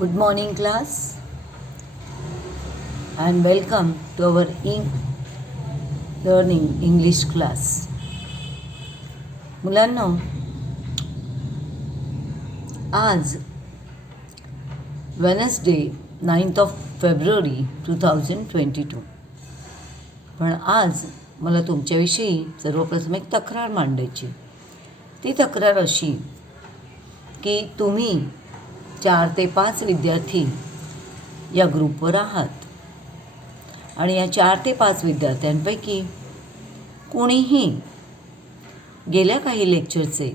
Good morning, class, and welcome to our learning English class. मुलांनो, आज Wednesday 9th of February 2022. पण आज मला तुमच्याविषयी सर्वप्रथम एक तक्रार मांडायची. ती तक्रार अशी की तुम्ही 4 ते 5 विद्यार्थी या ग्रुपवर आहात आणि या 4 ते 5 विद्यार्थ्यांपैकी कोणीही गेल्या काही लेक्चरचे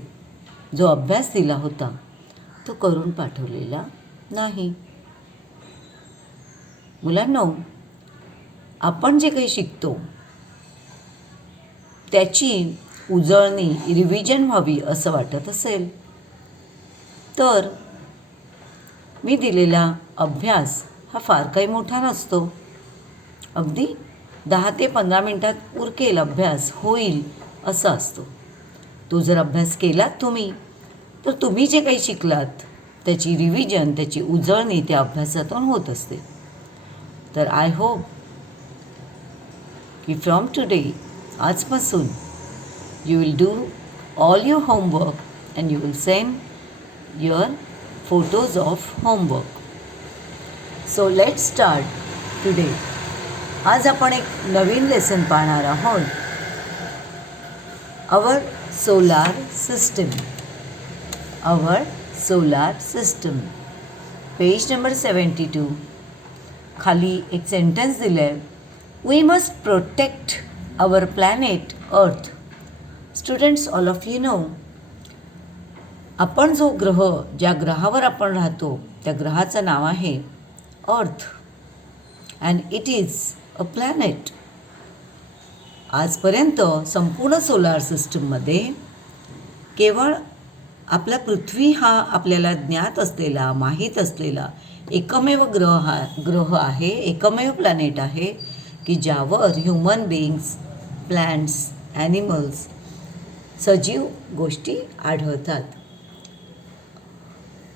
जो अभ्यास दिला होता तो करून पाठवलेला नाही. मुलांनो, आपण जे काही शिकतो त्याची उजळणी रिव्हिजन व्हावी असं वाटत असेल तर मी दिलेला अभ्यास हा फार काही मोठा नसतो. अगदी 10 ते 15 मिनटात उरकेल अभ्यास होईल असा असतो. तो जर अभ्यास केलात तुम्ही तर तुम्ही जे काही शिकलात त्याची रिव्हिजन, त्याची उजळणी त्या अभ्यासातून होत असते. तर आय होप की फ्रॉम टुडे, आजपासून you will do all your homework and you will send your photos of homework. So let's start today. आज आपण एक नवीन लेसन पाहणार आहोत. Our solar system. Our solar system. Page number 72. खाली एक sentence दिलं आहे. We must protect our planet Earth. Students, all of you know, आपण जो ग्रह, ज्या ग्रहावर आपण राहतो त्या ग्रहाचं नाव आहे अर्थ and it is a planet. आजपर्यंत संपूर्ण सोलार सिस्टममध्ये केवळ आपला पृथ्वी हा आपल्याला ज्ञात असलेला, माहीत असलेला एकमेव ग्रह आहे, एकमेव प्लॅनेट आहे की ज्यावर ह्युमन बीइंग्स, प्लॅन्ट्स, ॲनिमल्स, सजीव गोष्टी आढळतात.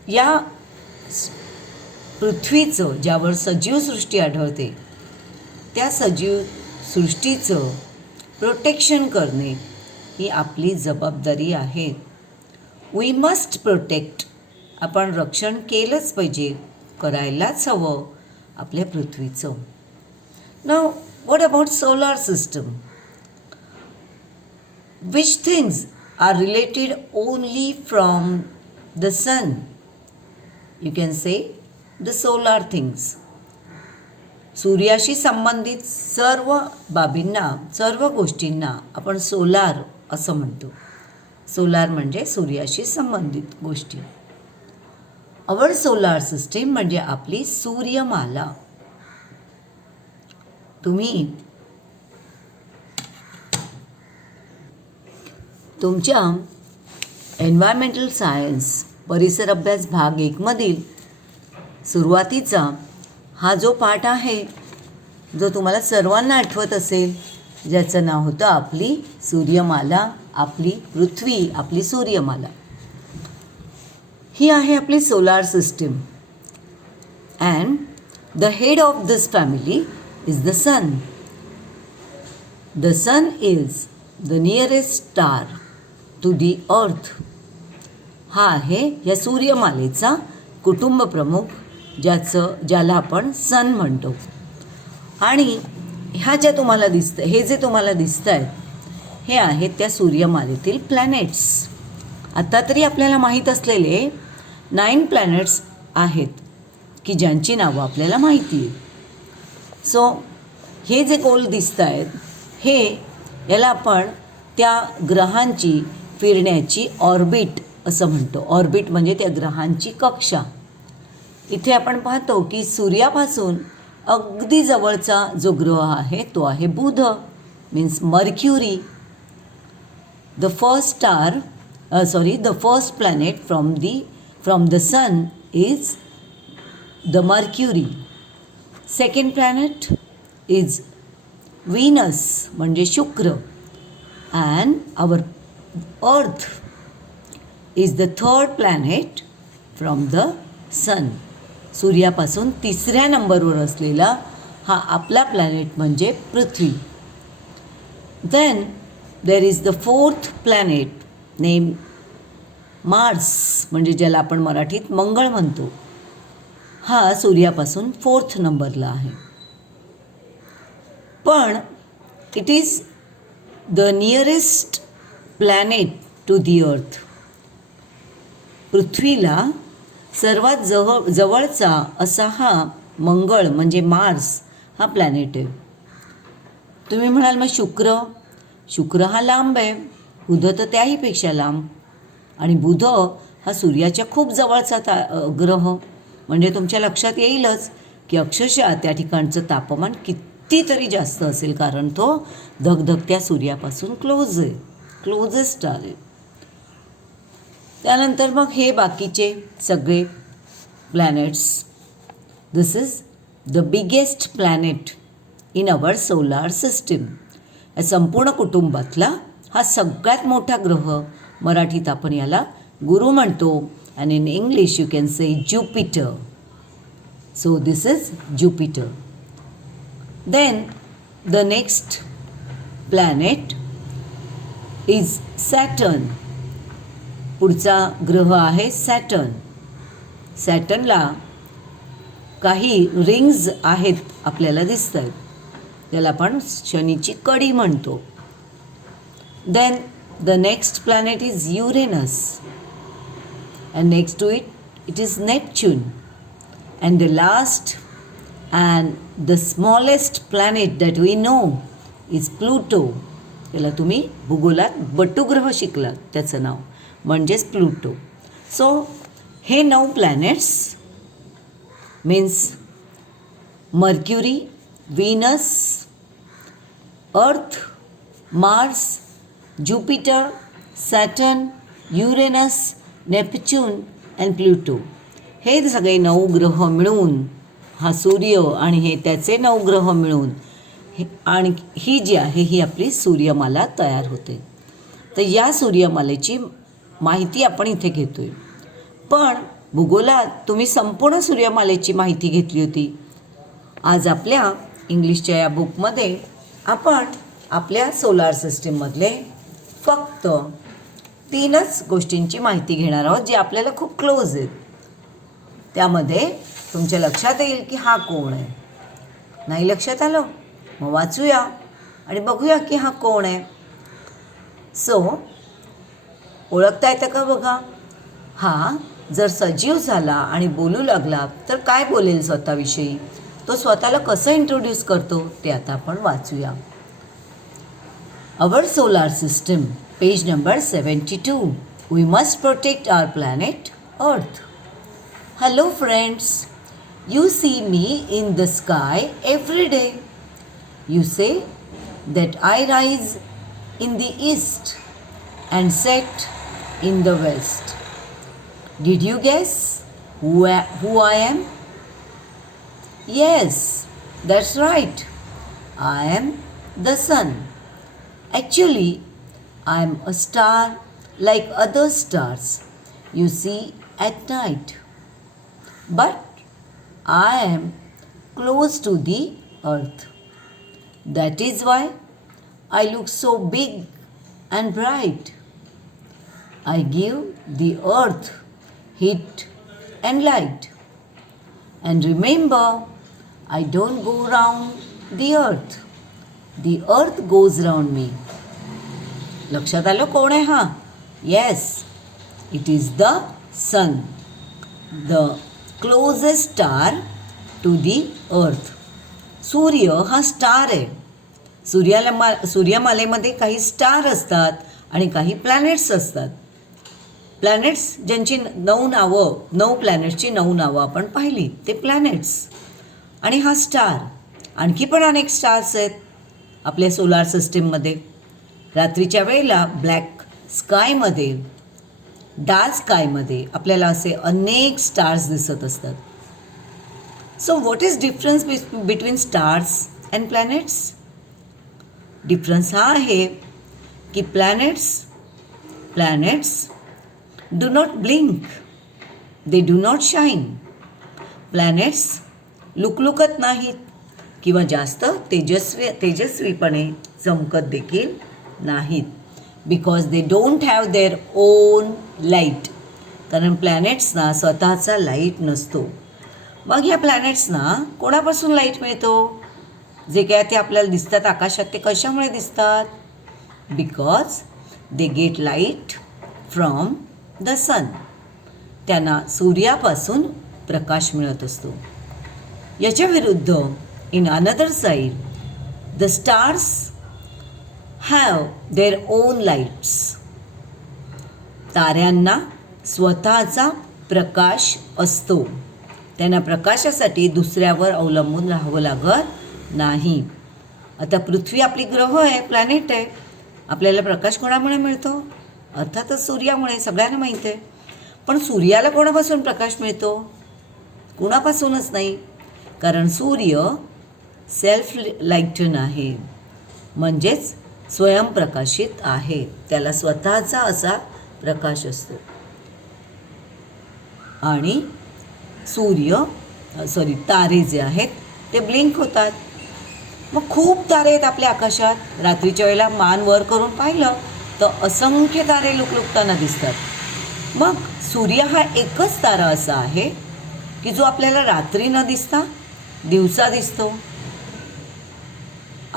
या पृथ्वीचं, ज्यावर सजीव सृष्टी आढळते त्या सजीव सृष्टीचं प्रोटेक्शन करणे ही आपली जबाबदारी आहे. We must protect. आपण रक्षण केलंच पाहिजे, करायलाच हवं आपल्या पृथ्वीचं. नाव what about solar system? Which things are related only from the sun? You can say the solar things. सूर्याशी संबंधित सर्व बाबींना, सर्व गोष्टींना आपण सोलार असं म्हणतो. सोलार म्हणजे सूर्याशी संबंधित गोष्टी. अवर सोलार सिस्टीम म्हणजे आपली सूर्यमाला. तुम्ही तुमच्या एन्व्हायरमेंटल सायन्स परिसर अभ्यास भाग 1 मधील सुरुवातीचा हा जो पाठ आहे, जो तुम्हाला सर्वांना आठवत असेल, ज्याचं नाव होतं आपली सूर्यमाला, आपली पृथ्वी, आपली सूर्यमाला. ही आहे आपली solar system and the head of this family is the sun. The sun is the nearest star to the earth. हा आहे या सूर्यमालेचा कुटुंब प्रमुख, ज्याला आपण सन म्हणतो. आणि ह्या ज्या तुम्हाला दिसतं, हे जे तुम्हाला दिसत आहेत हे आहेत त्या सूर्यमालेतील प्लॅनेट्स. आता तरी आपल्याला माहीत असलेले 9 प्लॅनेट्स आहेत की ज्यांची नावं आपल्याला माहिती आहे. सो हे जे गोल दिसत आहेत हे, याला आपण त्या ग्रहांची फिरण्याची ऑर्बिट असं म्हणतो. ऑर्बिट म्हणजे त्या ग्रहांची कक्षा. इथे आपण पाहतो की सूर्यापासून अगदी जवळचा जो ग्रह आहे तो आहे बुध, means Mercury. The first planet from the sun is the Mercury. Second planet is Venus म्हणजे शुक्र. And our earth is the third planet from the sun. सूर्यापासून 3ऱ्या नंबरवर असलेला हा आपला प्लॅनेट म्हणजे पृथ्वी. Then there is the 4th planet name Mars, म्हणजे ज्याला आपण मराठीत मंगळ म्हणतो. हा सूर्यापासून 4th नंबरला आहे. पण it is the nearest planet to the earth. पृथ्वीला सर्वात जवळचा असा हा मंगळ म्हणजे मार्स हा प्लॅनेट आहे. तुम्ही म्हणाल मग शुक्र हा लांब आहे, बुध तर त्याहीपेक्षा लांब, आणि बुध हा सूर्याच्या खूप जवळचा ग्रह. म्हणजे तुमच्या लक्षात येईलच की अक्षरशः त्या ठिकाणचं तापमान कितीतरी जास्त असेल, कारण तो धगधगत्या सूर्यापासून क्लोजेस्ट स्टार आहे. त्यानंतर मग हे बाकीचे सगळे planets. This is the biggest planet in our solar system. या संपूर्ण कुटुंबातला हा सगळ्यात मोठा ग्रह. मराठीत आपण याला गुरु म्हणतो, and in English you can say Jupiter. So this is Jupiter. Then the next planet is Saturn. पुढचा ग्रह आहे सॅटर्न. सॅटर्नला काही रिंग्ज आहेत आपल्याला दिसत आहेत, त्याला आपण शनीची कडी म्हणतो. Then the next planet is Uranus, and next to it is Neptune, and the last and the smallest planet that we know is Pluto. याला तुम्ही भूगोलात बटुग्रह शिकलात, त्याचं नाव म्हणजेच प्लुटो. सो हे 9 प्लॅनेट्स मीन्स मर्क्युरी, व्हीनस, अर्थ, Mars, Jupiter, Saturn, Uranus, Neptune and Pluto, हे सगळे 9 ग्रह मिळून हा सूर्य आणि हे त्याचे 9 ग्रह मिळून आणि ही जी आहे ही आपली सूर्यमाला तयार होते. तर या सूर्यमालेची माहिती आपण इथे घेतोय. पण भूगोलात तुम्ही संपूर्ण सूर्यमालेची माहिती घेतली होती. आज आपल्या इंग्लिशच्या या बुकमध्ये आपण आपल्या सोलार सिस्टीममधले फक्त 3च गोष्टींची माहिती घेणार आहोत, जे आपल्याला खूप क्लोज आहेत. त्यामध्ये तुमच्या लक्षात येईल की हा कोण आहे. नाही लक्षात आलं मग वाचूया आणि बघूया की हा कोण आहे. सो ओळखता येतं का बघा. हा जर सजीव झाला आणि बोलू लागला तर काय बोलेल स्वतःविषयी, तो स्वतःला कसं इंट्रोड्यूस करतो ते आता आपण वाचूया. Our solar system, page number 72. We must protect our planet Earth. Hello friends, you see me in the sky every day. You say that I rise in the east and set in the west. Did you guess who I am? Yes, that's right. I am the sun. Actually, I am a star like other stars you see at night. But I am close to the earth. That is why I look so big and bright. I give the earth heat and light. And remember, I don't go round the earth. The earth goes round me. लक्षात आलं कोण आहे हा? Yes, it is the sun, the closest star to the earth. सूर्य हा star आहे. सूर्यमालेमध्ये काही star असतात आणि काही प्लॅनेट्स असतात. प्लॅनेट्स ज्यांची 9 प्लॅनेट्सची 9 नावं आपण पाहिली, ते प्लॅनेट्स. आणि हा स्टार, आणखी पण अनेक स्टार्स आहेत आपल्या सोलार सिस्टीममध्ये. रात्रीच्या वेळेला ब्लॅक स्कायमध्ये, डार्क स्कायमध्ये आपल्याला असे अनेक स्टार्स दिसत असतात. So what is difference between stars and planets? Difference हा आहे की planets do not blink, they do not shine. Planets लुकलुकत नाहीत किंवा जास्त तेजस्वीपणे चमकत देखील नाहीत. Because they don't have their own light. कारण प्लॅनेट्सना स्वतःचा लाईट नसतो. मग ह्या प्लॅनेट्सना कोणापासून लाईट मिळतो? जे काय ते आपल्याला दिसतात आकाशात ते कशामुळे दिसतात? Because they get light from the sun. त्यांना सूर्यापासून प्रकाश मिळत असतो. याच्या विरुद्ध in another side the stars have their own lights. ताऱ्यांना स्वतःचा प्रकाश असतो. त्यांना प्रकाशासाठी दुसऱ्यावर अवलंबून राहावं लागत नाही. आता पृथ्वी आपली ग्रह आहे, प्लॅनेट आहे. आपल्याला प्रकाश कोणामुळे मिळतो? अर्थातच सूर्यामुळे, सगळ्यांना माहीत आहे. पण सूर्याला कोणापासून प्रकाश मिळतो? कुणापासूनच नाही. कारण सूर्य सेल्फ लाईटन आहे, म्हणजेच स्वयंप्रकाशित आहे. त्याला स्वतःचा असा प्रकाश असतो. आणि तारे जे आहेत ते ब्लिंक होतात. मग खूप तारे आहेत आपल्या आकाशात. रात्रीच्या वेळेला मान वर करून पाहिलं तर असंख्य तारे लुकलुकताना दिसतात. मग सूर्य हा एकच तारा असा आहे की जो आपल्याला रात्री न दिसता दिवसा दिसतो.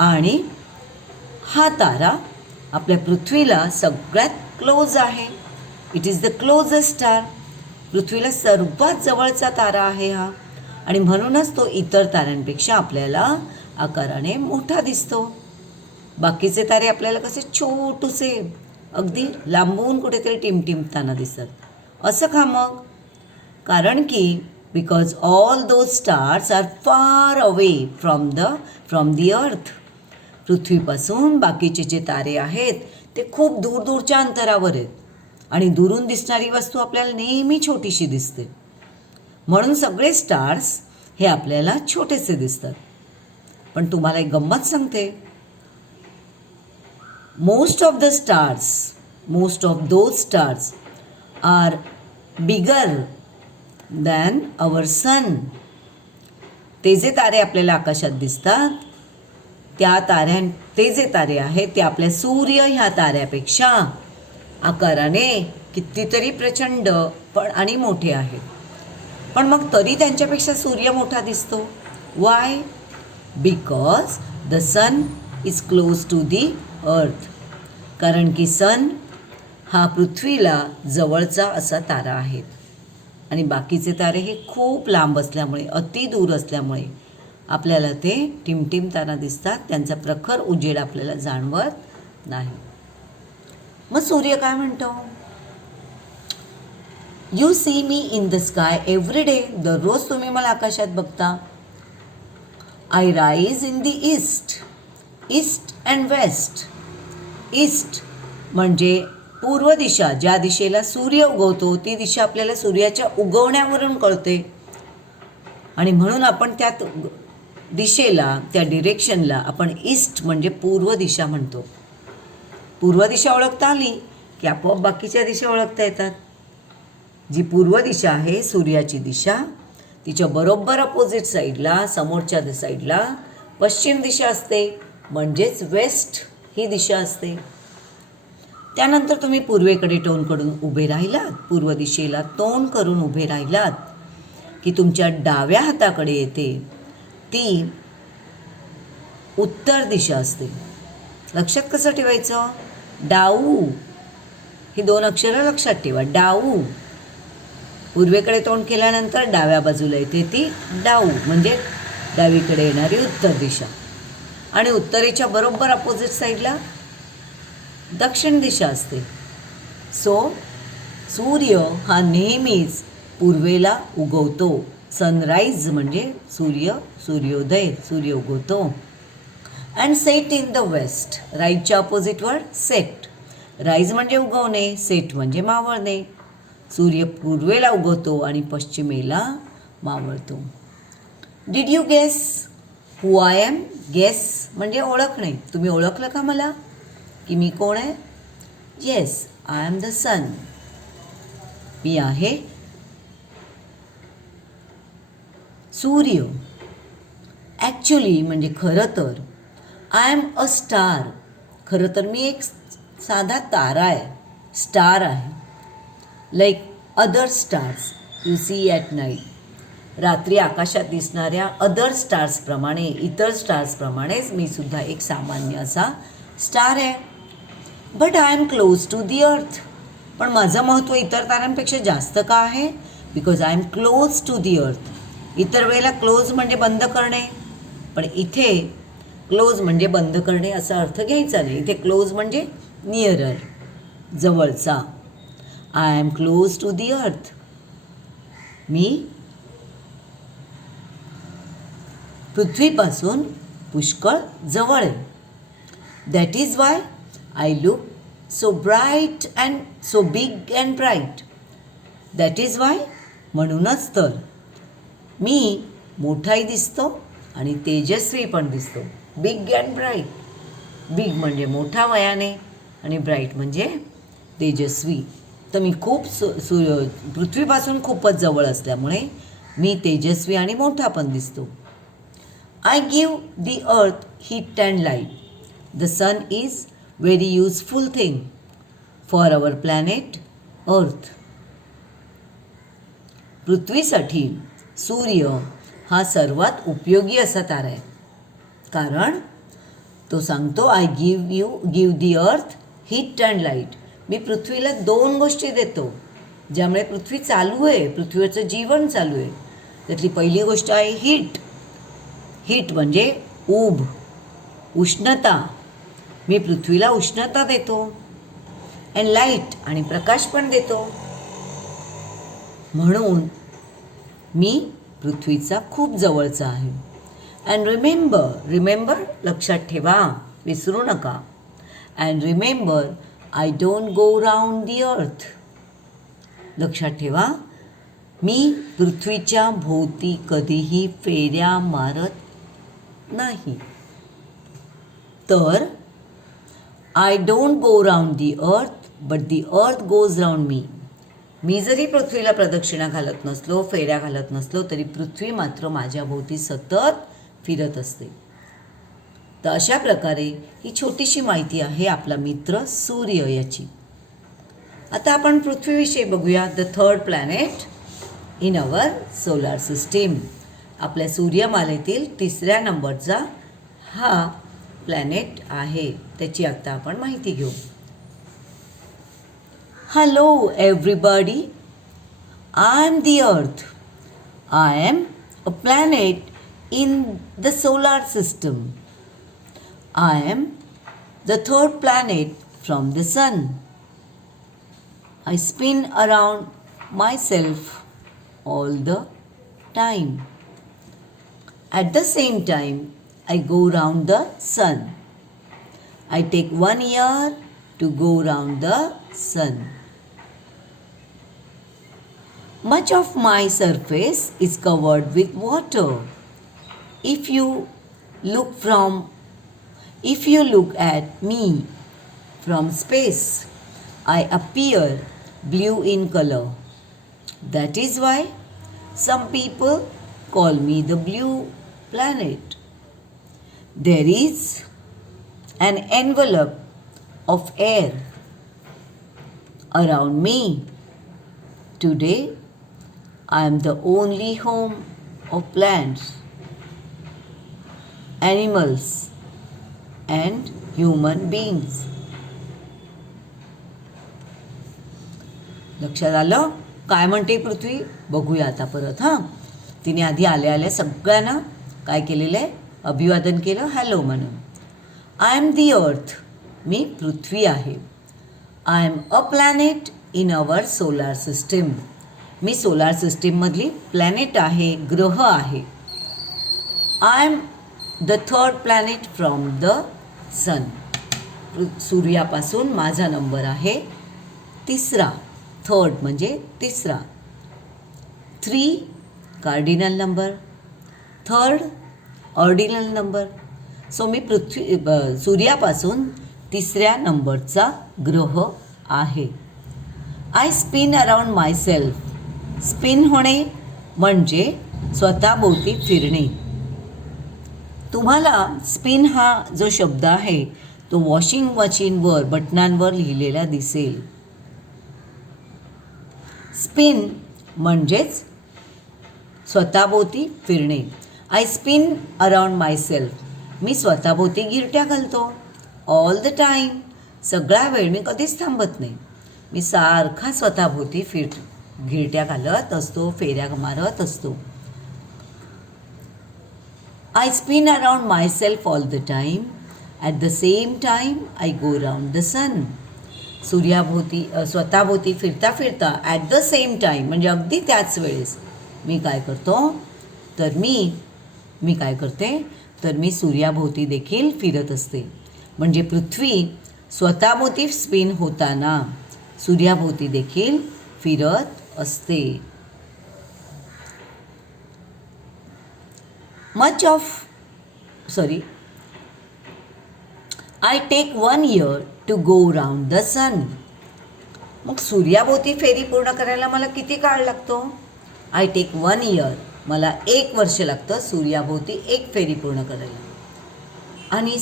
आणि हा तारा आपल्या पृथ्वीला सगळ्यात क्लोज आहे. It is the closest star. पृथ्वीला सर्वात जवळचा तारा आहे हा. आणि म्हणूनच तो इतर ताऱ्यांपेक्षा आपल्याला आकाराने मोठा दिसतो. बाकीचे तारे आपल्याला कसे छोटूसे अगदी लांबून कुठेतरी टिमटिमताना दिसतात. असं का मग? कारण की because all those stars are far away from the अर्थ. पृथ्वीपासून बाकीचे जे तारे आहेत ते खूप दूरच्या अंतरावर आहेत. आणि दुरून दिसणारी वस्तू आपल्याला नेहमी छोटीशी दिसते. म्हणून सगळे स्टार्स हे आपल्याला छोटेसे दिसतात. पण तुम्हाला एक गंमत सांगते. Most of those stars are bigger than our sun. ते जे तारे आपल्याला आकाशात दिसतात ते जे तारे आहेत ते आपल्या सूर्य ह्या ताऱ्यापेक्षा आकाराने कितीतरी प्रचंड आणि मोठे आहेत. पण मग तरी त्यांच्यापेक्षा सूर्य मोठा दिसतो. Why? Because the sun is close to the earth. कारण की सन हा पृथ्वीला जवळचा असा तारा आहे. आणि बाकीचे तारे हे खूप लांब असल्यामुळे, अति दूर असल्यामुळे आपल्याला ते टिमटिमताना दिसतात. त्यांचा प्रखर उजेड आपल्याला जाणवत नाही. मग सूर्य काय म्हणतो? You see me in the sky every day. दररोज तुम्ही मला आकाशात बघता. I rise in the east and west. East म्हणजे पूर्व दिशा. ज्या दिशेला सूर्य उगवतो ती दिशा आपल्याला सूर्याच्या उगवण्यावरून कळते. आणि म्हणून आपण त्या दिशेला, त्या डिरेक्शनला आपण ईस्ट म्हणजे पूर्व दिशा म्हणतो. पूर्व दिशा ओळखता आली की आपोआप बाकीच्या दिशा ओळखता येतात. जी पूर्व दिशा आहे सूर्याची दिशा, तिच्या बरोबर अपोजिट साईडला, समोरच्या साईडला पश्चिम दिशा असते, म्हणजेच वेस्ट ही दिशा असते. त्यानंतर तुम्ही पूर्वेकडे तोंड करून उभे राहिलात, पूर्व दिशेला तोंड करून उभे राहिलात की तुमच्या डाव्या हाताकडे येते ती उत्तर दिशा असते. लक्षात कसं ठेवायचं? डाऊ ही 2 अक्षरं लक्षात ठेवा. डाऊ. पूर्वेकडे तोंड केल्यानंतर डाव्या बाजूला येते ती डाऊ, म्हणजे डावीकडे येणारी उत्तर दिशा. आणि उत्तरेच्या बरोबर अपोजिट साईडला दक्षिण दिशा असते. सो सूर्य हा नेहमीच पूर्वेला उगवतो. सनराईज म्हणजे सूर्योदय, सूर्य उगवतो. And set in the west. राईजच्या अपोजिटवर सेट. राईज म्हणजे उगवणे, सेट म्हणजे मावळणे. सूर्य पूर्वेला उगवतो आणि पश्चिमेला मावळतो. Did you guess who I am? Guess म्हणजे ओळखणे. तुम्ही ओळखलं का मला की मी कोण आहे? येस, आय एम द सन. मी आहे सूर्य ॲक्च्युली म्हणजे खरं तर आय एम अ स्टार. खरं तर मी एक साधा तारा आहे, स्टार आहे. Like other stars you see at night. रात्री आकाशात दिसणाऱ्या अदर स्टार्सप्रमाणे, इतर स्टार्सप्रमाणेच मी सुद्धा एक सामान्य असा स्टार आहे. But I am close to the earth. पण माझं महत्त्व इतर ताऱ्यांपेक्षा जास्त का आहे? Because I am close to the earth. इतर वेळेला क्लोज म्हणजे बंद करणे, पण इथे क्लोज म्हणजे बंद करणे असा अर्थ घ्यायचा नाही. इथे क्लोज म्हणजे नियरर, जवळचा. I am close to the earth. मी पृथ्वीपासून पुष्कळ जवळ आहे. That is why I look so bright and so big and bright. That is why म्हणूनच तर मी मोठाही दिसतो आणि तेजस्वी पण दिसतो. Big and bright. बिग म्हणजे मोठा वयाने आणि ब्राईट म्हणजे तेजस्वी. तर मी खूप पृथ्वीपासून खूपच जवळ असल्यामुळे मी तेजस्वी आणि मोठा पण दिसतो. I give the earth heat and light. The sun is very useful thing for our planet earth. पृथ्वीसाठी सूर्य हा सर्वात उपयोगी असा तारा आहे, कारण तो सांगतो I give the earth heat and light. मी पृथ्वीला 2 गोष्टी देतो ज्यामुळे पृथ्वी चालू आहे, पृथ्वीवरचं जीवन चालू आहे. त्यातली पहिली गोष्ट आहे हीट. हीट म्हणजे ऊब, उष्णता. मी पृथ्वीला उष्णता देतो. अँड लाईट आणि प्रकाश पण देतो. म्हणून मी पृथ्वीचा खूप जवळचा आहे. अँड रिमेंबर लक्षात ठेवा, विसरू नका. And remember I don't go round the earth. लक्षात ठेवा, मी पृथ्वीच्या भोवती कधीही फेऱ्या मारत नाही. तर I don't go round the earth but the अर्थ गोज राऊंड मी. मी जरी पृथ्वीला प्रदक्षिणा घालत नसलो, फेऱ्या घालत नसलो, तरी पृथ्वी मात्र माझ्या भोवती सतत फिरत असते. तर अशा प्रकारे ही छोटीशी माहिती आहे आपला मित्र सूर्य याची. आता आपण पृथ्वीविषयी बघूया. The third planet in our solar system. आपल्या सूर्यमालेतील 3ऱ्या नंबरचा हा प्लॅनेट आहे. त्याची आता आपण माहिती घेऊ. Hello everybody, I am the Earth. I am a planet in the solar system. I am the 3rd planet from the sun. I spin around myself all the time. At the same time, I go round the sun. I take 1 year to go round the sun. Much of my surface is covered with water. If you look at me from space, I appear blue in color. That is why some people call me the blue planet. There is an envelope of air around me. Today, I am the only home of plants, animals, and human beings. लक्षात आलं? काय म्हणते पृथ्वी? बघूया आता परत. तिने आधी आल्या सगळ्यांना काय केलेलं आहे? अभिवादन केलं, हॅलो म्हणून. I am the earth. मी पृथ्वी आहे. I am a planet in our solar system. मी सोलार सिस्टीममधली प्लॅनेट आहे, ग्रह आहे. I am the 3rd planet from the sun. सूर्यापासून माझा नंबर आहे 3रा. 3rd म्हणजे 3रा. 3 cardinal number, 3rd ordinal number. So मी सूर्यापासून 3ऱ्या नंबरचा ग्रह आहे. I spin around myself. Spin होणे म्हणजे स्वतःभोवती फिरणे. तुम्हाला स्पिन हा जो शब्द आहे तो वॉशिंग मशीनवर बटनांवर लिहिलेला दिसेल. स्पिन म्हणजेच स्वतःभोवती फिरणे. I spin around myself. मी स्वतःभोवती गिरट्या घालतो. All the time. सगळा वेळ मी कधीच थांबत नाही. मी सारखा स्वतःभोवती गिरट्या घालत असतो, फेऱ्या मारत असतो. I spin around myself all the time. At the same time I go round the sun. सूर्याभोवती स्वतःभोवती फिरता फिरता ॲट द सेम टाईम म्हणजे अगदी त्याच वेळेस मी काय करतो तर मी काय करते तर मी सूर्याभोवती देखील फिरत असते. म्हणजे पृथ्वी स्वतःभोवती स्पिन होताना सूर्याभोवती देखील फिरत असते. I take 1 year to go round the sun. मग सूर्याभोवती फेरी पूर्ण करायला मला किती काळ लागतो? I take 1 year. मला 1 वर्ष लागतं सूर्याभोवती एक फेरी पूर्ण करायला. आणि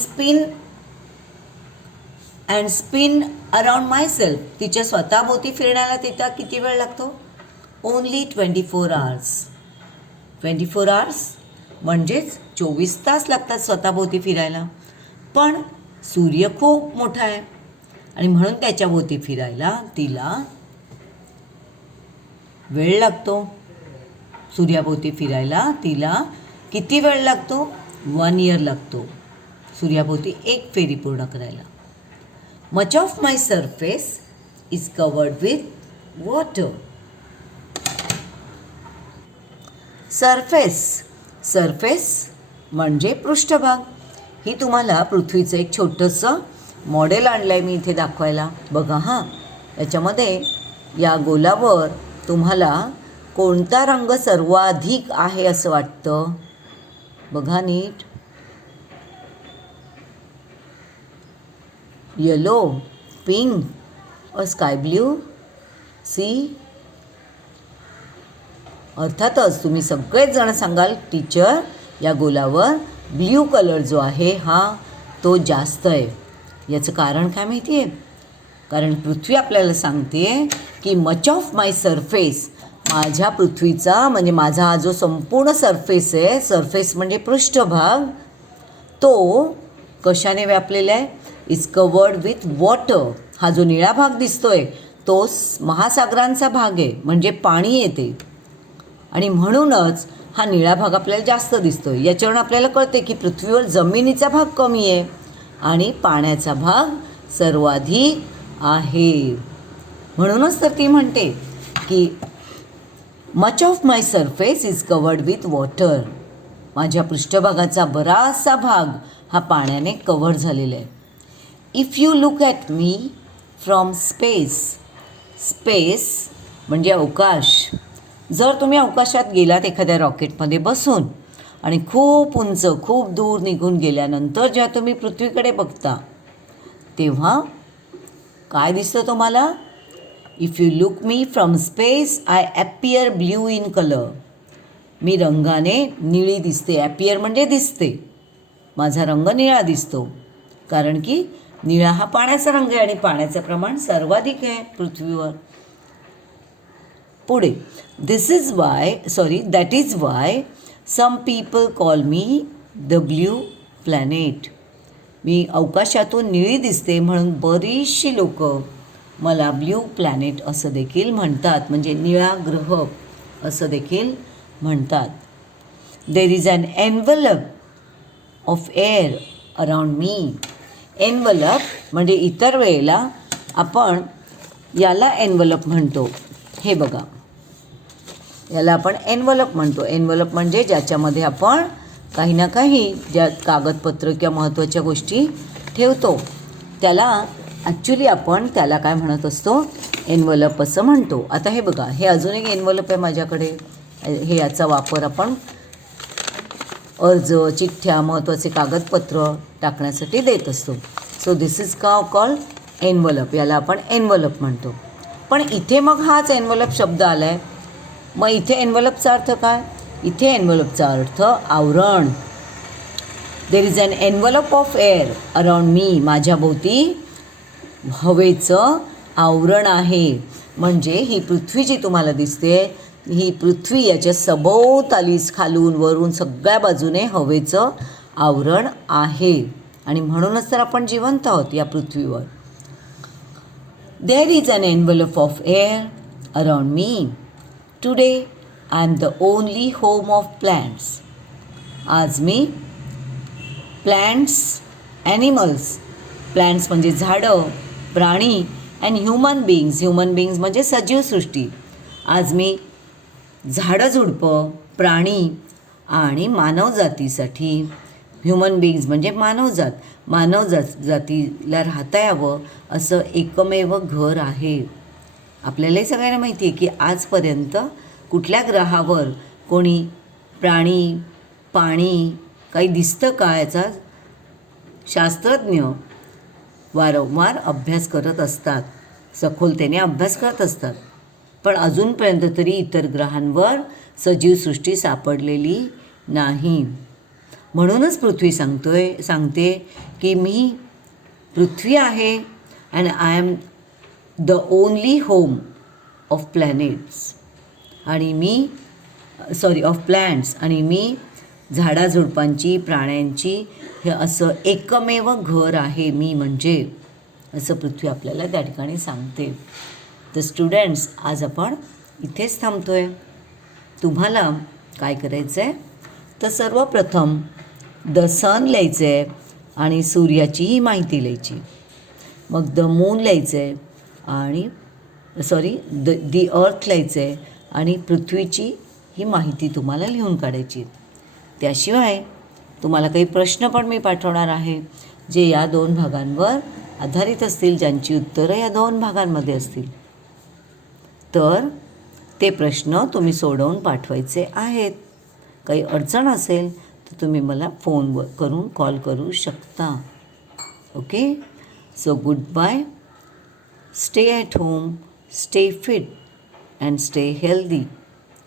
स्पिन अराउंड माय सेल्फ तिच्या स्वतःभोवती फिरण्याला तिथं किती वेळ लागतो? Only 24 hours. 24 hours म्हणजेच 24 तास लागतात स्वतःभोवती फिरायला. पण सूर्य खूप मोठा आहे आणि म्हणून त्याच्याभोवती फिरायला तिला वेळ लागतो. सूर्याभोवती फिरायला तिला किती वेळ लागतो? 1 year लागतो सूर्याभोवती एक फेरी पूर्ण करायला. Much of my surface is covered with water. Surface म्हणजे पृष्ठभाग. ही तुम्हाला पृथ्वीचं एक छोटंसं मॉडेल आणलं आहे मी इथे दाखवायला. बघा हां, याच्यामध्ये या गोलावर तुम्हाला कोणता रंग सर्वाधिक आहे असं वाटतं? बघा नीट. येलो, पिंक और स्काय ब्ल्यू. सी, अर्थातच तुम्ही सगळेच जण सांगाल टीचर या गोलावर ब्ल्यू कलर जो आहे हा तो जास्त आहे. याचं कारण काय माहिती आहे? कारण पृथ्वी आपल्याला सांगते की मच ऑफ माय सरफेस, माझ्या पृथ्वीचा म्हणजे माझा हा जो संपूर्ण सरफेस आहे, सरफेस म्हणजे पृष्ठभाग, तो कशाने व्यापलेला आहे? Is covered with water. हा जो निळा भाग दिसतोय तो महासागरांचा भाग आहे म्हणजे पाणी येते आणि म्हणूनच हा निळा भाग आपल्याला जास्त दिसतोय. याच्यावरून आपल्याला कळते की पृथ्वीवर जमिनीचा भाग कमी आहे आणि पाण्याचा भाग सर्वाधिक आहे. म्हणूनच तर ती म्हणते की much of my surface is covered with water. माझ्या पृष्ठभागाचा बराचसा भाग हा पाण्याने कव्हर झालेला आहे. If you look at me from space म्हणजे अवकाश. जर तुम्ही अवकाशात गेलात एखाद्या रॉकेटमध्ये बसून आणि खूप उंच खूप दूर निघून गेल्यानंतर जेव्हा तुम्ही पृथ्वीकडे बघता तेव्हा काय दिसतं तुम्हाला? If you look me from space I appear blue in colour. मी रंगाने निळी दिसते. ॲपियर म्हणजे दिसते. माझा रंग निळा दिसतो कारण की निळा हा पाण्याचा रंग आहे आणि पाण्याचं प्रमाण सर्वाधिक आहे पृथ्वीवर. पुढे that is why some people call me the blue planet. मी अवकाशातून निळी दिसते म्हणून बरीचशी लोक मला ब्ल्यू प्लॅनेट असं देखील म्हणतात, म्हणजे निळा ग्रह असं देखील म्हणतात. There is an envelope of air around me. Envelope म्हणजे इतर वेळेला आपण याला एन्व्हलप म्हणतो. हे बघा, याला आपण एन्व्हलप म्हणतो. एन्व्हलप म्हणजे ज्याच्यामध्ये आपण काही ना काही ज्या कागदपत्र किंवा महत्त्वाच्या गोष्टी ठेवतो त्याला ॲक्च्युली आपण त्याला काय म्हणत असतो? एन्व्हलप असं म्हणतो. आता हे बघा, हे अजून एक एन्व्हलप आहे माझ्याकडे. हे याचा वापर आपण अर्ज, चिठ्ठ्या, महत्त्वाचे कागदपत्र टाकण्यासाठी देत असतो. So this is called envelope. याला आपण एन्व्हलप म्हणतो. पण इथे मग हाच एन्व्हलप शब्द आला आहे. मग इथे एन्व्हलपचा अर्थ काय? इथे एन्व्हलपचा अर्थ आवरण. There is an envelope of air around me. माझ्याभोवती हवेचं आवरण आहे. म्हणजे ही पृथ्वी जी तुम्हाला दिसते, ही पृथ्वी याच्या सभोवतालीच खालून वरून सगळ्या बाजूने हवेचं आवरण आहे. आणि म्हणूनच तर आपण जिवंत आहोत या पृथ्वीवर. There is an envelope of air around me. Today I am the only home of plants. आज मी प्लॅन्ट्स, ॲनिमल्स, प्लॅन्ट्स म्हणजे झाडं, प्राणी, अँड ह्युमन बीइंग्स म्हणजे सजीव सृष्टी. आज मी झाडं झुडपं, प्राणी आणि मानवजातीसाठी, ह्युमन बीइंग्स म्हणजे मानवजातीला राहता यावं असं एकमेव घर आहे. आपल्यालाही सगळ्यांना माहिती आहे की आजपर्यंत कुठल्या ग्रहावर कोणी प्राणी, पाणी काही दिसतं का याचा शास्त्रज्ञ वारंवार अभ्यास करत असतात, सखोलतेने अभ्यास करत असतात. पण अजूनपर्यंत तरी इतर ग्रहांवर सजीवसृष्टी सापडलेली नाही. म्हणूनच पृथ्वी सांगते की मी पृथ्वी आहे and I am the only home of planets आणि मी ऑफ प्लॅन्ट्स आणि मी झाडाझुडपांची, प्राण्यांची हे असं एकमेव घर आहे मी म्हणजे, असं पृथ्वी आपल्याला त्या ठिकाणी सांगते. तर स्टुडंट्स, आज आपण इथेच थांबतो आहे. तुम्हाला काय करायचं आहे तर सर्वप्रथम द सन लिहायचं आहे आणि सूर्याचीही माहिती लिहायची. मग द मून लिहायचं आहे आणि दी अर्थ लिहायचं आहे आणि पृथ्वीची ही माहिती तुम्हाला लिहून काढायची. त्याशिवाय तुम्हाला काही प्रश्न पण मी पाठवणार आहे जे या 2 भागांवर आधारित असतील, ज्यांची उत्तरं या 2 भागांमध्ये असतील. तर ते प्रश्न तुम्ही सोडवून पाठवायचे आहेत. काही अडचण असेल तर तुम्ही मला फोनवर करून कॉल करू शकता. Okay, so good bye. Stay at home, stay fit and stay healthy.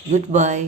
Good bye.